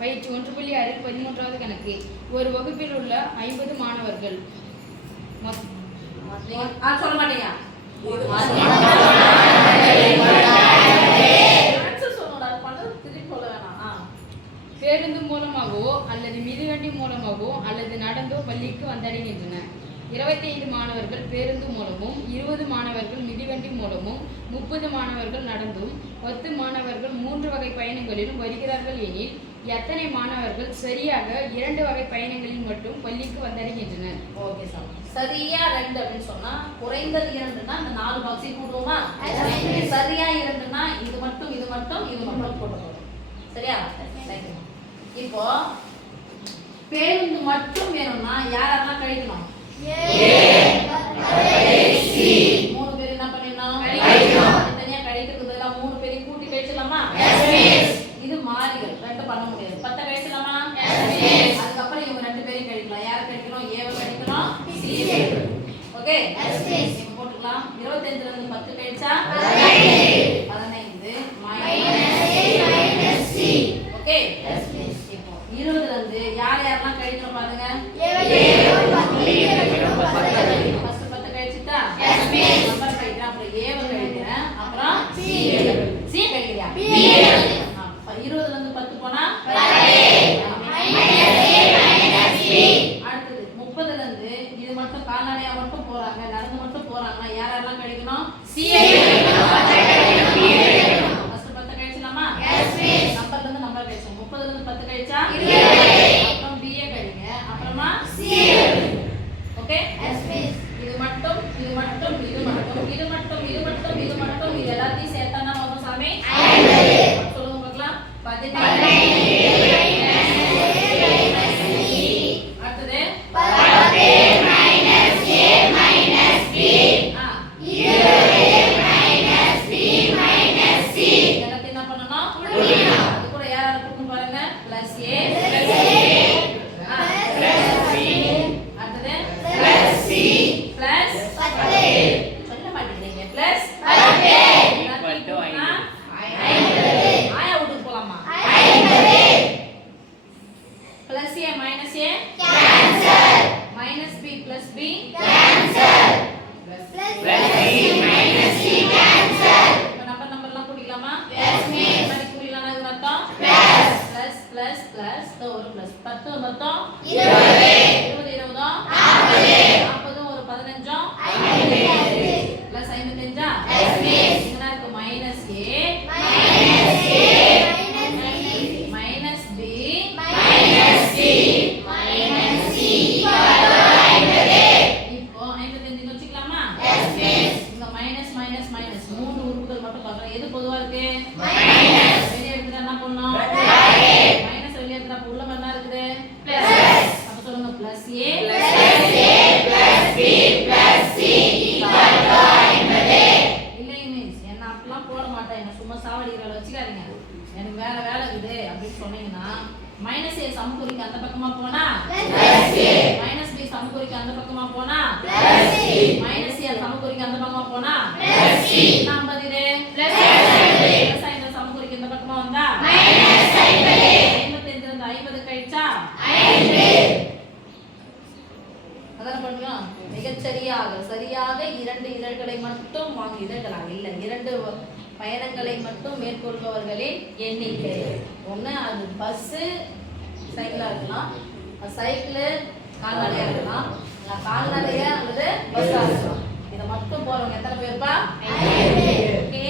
பயிற்சி 1.6 13வது கணக்கு. ஒரு வகுப்பில் உள்ள 50 மாணவர்கள். சொல்ல மாட்டீங்க. பேருந்து மூலமாகவோ அல்லது மிதிவண்டி மூலமாகவோ அல்லது நடந்தோ பள்ளிக்கு வந்தடைகின்றனர். 25 மாணவர்கள் பேருந்து மூலமும், 20 மாணவர்கள் மிதிவண்டி மூலமும், 30 மாணவர்கள் நடந்தும், 10 மாணவர்கள் 3 வகை பயணங்களிலும் வருகிறார்கள் எனில் எத்தனை மாணவர்கள் சரியாக 2 வகை பயணங்களில் மட்டும் பள்ளிக்கு வந்தடைகின்றனர்? Okay sir. சரியா 2 அப்படின்னு சொன்னா குறைந்தது 2ன்னா அந்த 4 பாக்ஸை கூட்டுவோமா? சரியா 2ன்னா இது மட்டும் இது மட்டும் இது மட்டும் போட்டுக்கணும். சரியா? இப்போ பேருந்து மட்டும் வேணும்னா யாரெல்லாம் கழிக்கணும்? 3 பேர் என்ன பண்ணிடணும்? தனியா கழிக்கிறதுக்கு பதிலாக 3 பேரையும் கூட்டி கழிச்சிடலாமா? இது மாறிகள் 2 பண்ண முடியாது. 10 கழிச்சிடலாமா? அதுக்கப்புறம் இவங்க 2 பேரையும் கழிக்கலாம். யாரை கழிக்கணும்? ஏவை கழிக்கணும், சி. ஓகே, இப்போ போட்டுக்கலாம். 25ல இருந்து 10 கழிச்சா 15 மைனஸ் சி. ஓகே, இப்போ 20ல இருந்து யார் யாரெல்லாம் கழிக்கணும் பாருங்க. ஃபர்ஸ்ட் 10 கழிச்சிட்டா நம்பர் கழிக்கிறேன், அப்புறம் ஏவை கழிக்கிறேன், அப்புறம் சி கழிக்கிறியா? 20ல இருந்து 10 போனா அடுத்தது 30ல இருந்து இது மட்டும் கால்நடையா மட்டும் போறாங்க, நடந்து மட்டும் போறாங்கன்னா யாரெல்லாம் கழிக்கணும்? சி கழிக்கணும். ஃபர்ஸ்ட் 10 கழிச்சலாமா? நம்பர்ல இருந்து நம்பர் கழிச்சோம். 30ல இருந்து 10 கழிச்சா அப்புறம் பி கழிங்க, அப்புறமா சி. ஓகே, இது மட்டும் இது மட்டும் இது மட்டும் இது மட்டும் இது மட்டும் இது மட்டும் இது எல்லாத்தையும் சேர்த்தா என்ன வரும் சாமி? சொல்லுங்க பார்க்கலாம். 15 அடுத்தது 10 minus a minus b. 20 minus b minus c. எல்லாத்தையும் என்ன பண்ணணும்? அது கூட யாரை கூட்டணும் பாருங்க. பிளஸ் ஏ எது பொதுவா இருக்கு? மைனஸ். வெளிய எடுத்துட்டா என்ன பண்ணனும்? மைனஸ் வெளிய எடுத்துட்டா உள்ள என்ன இருக்குது? பிளஸ். அப்ப சொல்லுங்க plus A plus B plus C equal to 50. இல்லை மீன்ஸ் என்ன அப்படிலாம் போட மாட்டேன், என்ன சும்மா சாவடிக்கிறத வச்சுக்காதீங்க. எனக்கு வேற வேலை இருக்குது அப்படின்னு சொன்னீங்கன்னா மைனஸ் ஏ சமக்குறிக்கு அந்த பக்கமா போனா பிளஸ் ஏ, மைனஸ் பி சமக்குறிக்கு அந்த பக்கமா போனா பிளஸ் சி, மைனஸ் ஏ சமக்குறிக்கு அந்த பக்கமா போனா பிளஸ் சி. நம்ம இது பிளஸ் 50 சமக்குறிக்கு இந்த பக்கமா வந்தா மைனஸ் 50. 55 இருந்து 50 கழிச்சா 5. அதான் பண்ணுவோம். மிகச்சரியாக சரியாக 2 இதழ்களை மட்டும் வாங்கி இதழ்களாக இல்லை 2 பயணங்களை மட்டும் மேற்கொள்பவர்களின் எண்ணிக்கை. ஒன்று அது பஸ்ஸு சைக்கிளாக இருக்கலாம், சைக்கிளு கால்நடையாக இருக்கலாம், கால்நடையாக அல்லது பஸ்ஸாக இருக்கலாம். இதை மட்டும் போகிறவங்க எத்தனை பேர்ப்பா? ஓகே.